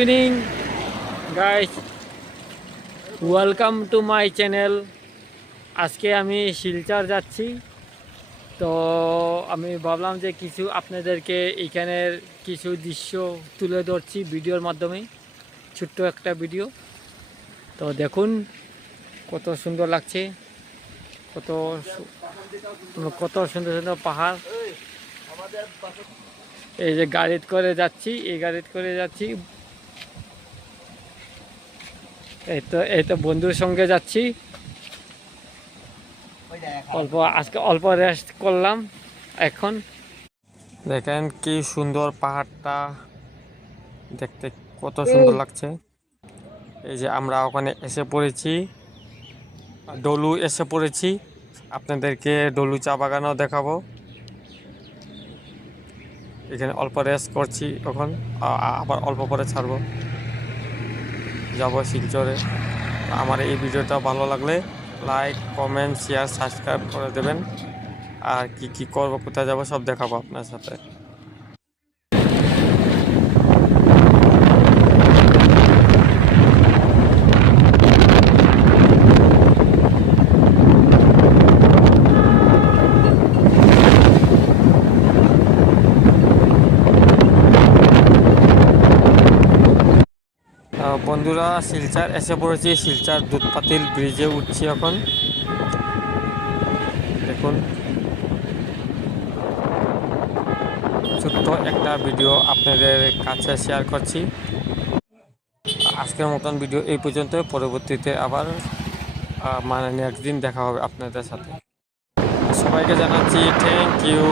Evening guys, welcome to my channel. আজকে আমি শিলচর যাচ্ছি, তো আমি ভাবলাম যে কিছু আপনাদেরকে এখানের কিছু দৃশ্য তুলে ধরছি ভিডিওর মাধ্যমে, ছোট্ট একটা ভিডিও। তো দেখুন কত সুন্দর লাগছে, কত কত সুন্দর সুন্দর পাহাড়। এই যে গাড়িতে করে যাচ্ছি, এই গাড়িতে করে যাচ্ছি, এই তো বন্ধুর সঙ্গে যাচ্ছি। আজকে অল্প রেস্ট করলাম। এখন দেখেন কি সুন্দর পাহাড়টা, দেখতে কত সুন্দর লাগছে। এই যে আমরা ওখানে এসে পড়েছি, ডলু এসে পড়েছি, আপনাদেরকে ডলু চা বাগানও দেখাবো। এখানে অল্প রেস্ট করছি, এখন আবার অল্প পরে ছাড়বো, যাব শিলচরে। আমার এই ভিডিওটা ভালো লাগলে লাইক, কমেন্ট, শেয়ার, সাবস্ক্রাইব করে দেবেন। আর কি কি করবো, কোথায় যাবো, সব দেখাবো আপনার সাথে। বন্ধুরা, শিলচর এসে পড়েছি, শিলচর দুধপাতিল ব্রিজে উঠছি এখন। দেখুন ছোট্ট একটা ভিডিও আপনাদের কাছে শেয়ার করছি। আজকের মতন ভিডিও এই পর্যন্ত, পরবর্তীতে আবার নেক্সট দিন দেখা হবে আপনাদের সাথে। সবাইকে জানাচ্ছি থ্যাংক ইউ।